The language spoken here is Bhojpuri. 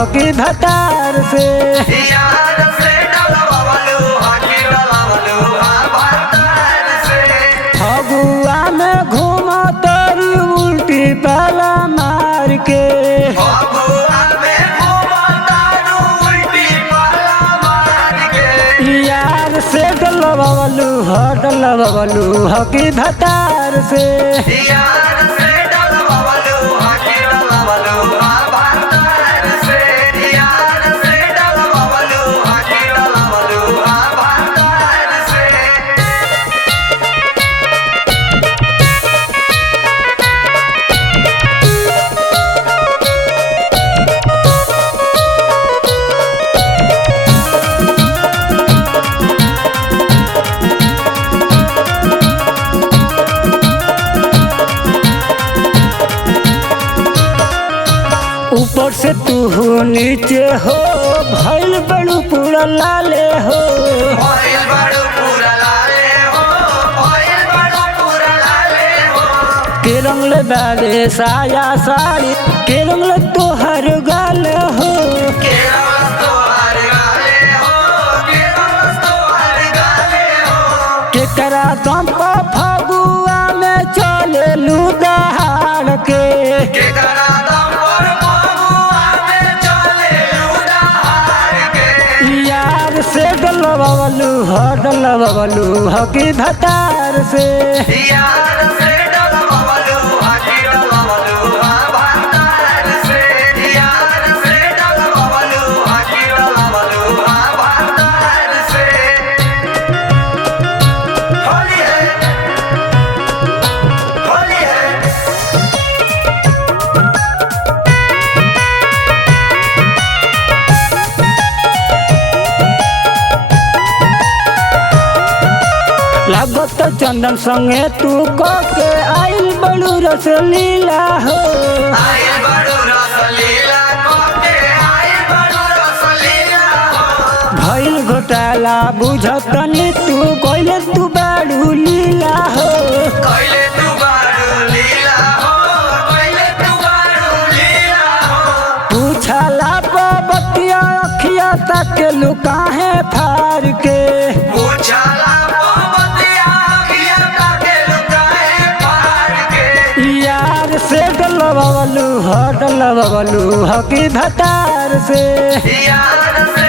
हकी भतार से यार से डलवावलू हकी डलवावलू भतार से फगुआ में घूमा तोरी उल्टी पाला मार के फगुआ में घूमा तारू उल्टी पाला मार के यार से डलवावलू हकी भतार से यार से डलवावलू हकी डलवावलू भतार से यार से डलवावलू हकी डलवावलू भतार से ऊपर से तू हो नीचे हो भइल बड़ू पूरा लाले हो भइल बड़ू पूरा लाले हो भइल बड़ू पूरा लाले हो के रंगले बाले साया साड़ी के रंगले तोहर गाल हो केरस तो हर गाले हो केरस तो हर गाले हो के करा दम पा फगुआ में चले लू दहाड़ के करा दम पर फगुआ में चले लूदाहार के यार से डलवावलू हकी भतार से यार से डलवावलू हकी डलवावलू भतार से यार से डलवावलू हकी डलवावलू भतार से होली है होली है लागत चंदन संगे तू के आइल बड़ू रस लीला हो आइल बड़ू रसलीला कोके आइल बड़ू रसलीला हो भइल घोटाला बुझतनी तू कोइले तू बाड़ू लीला हो कइले तू बारू लीला हो कइले तू बारू लीला हो पूछला बतिया अखिया तक लुकाहे फार के पूछला बतिया अखिया ताके लुकाए पार के यार से डलवावलू हकी भतार से यार से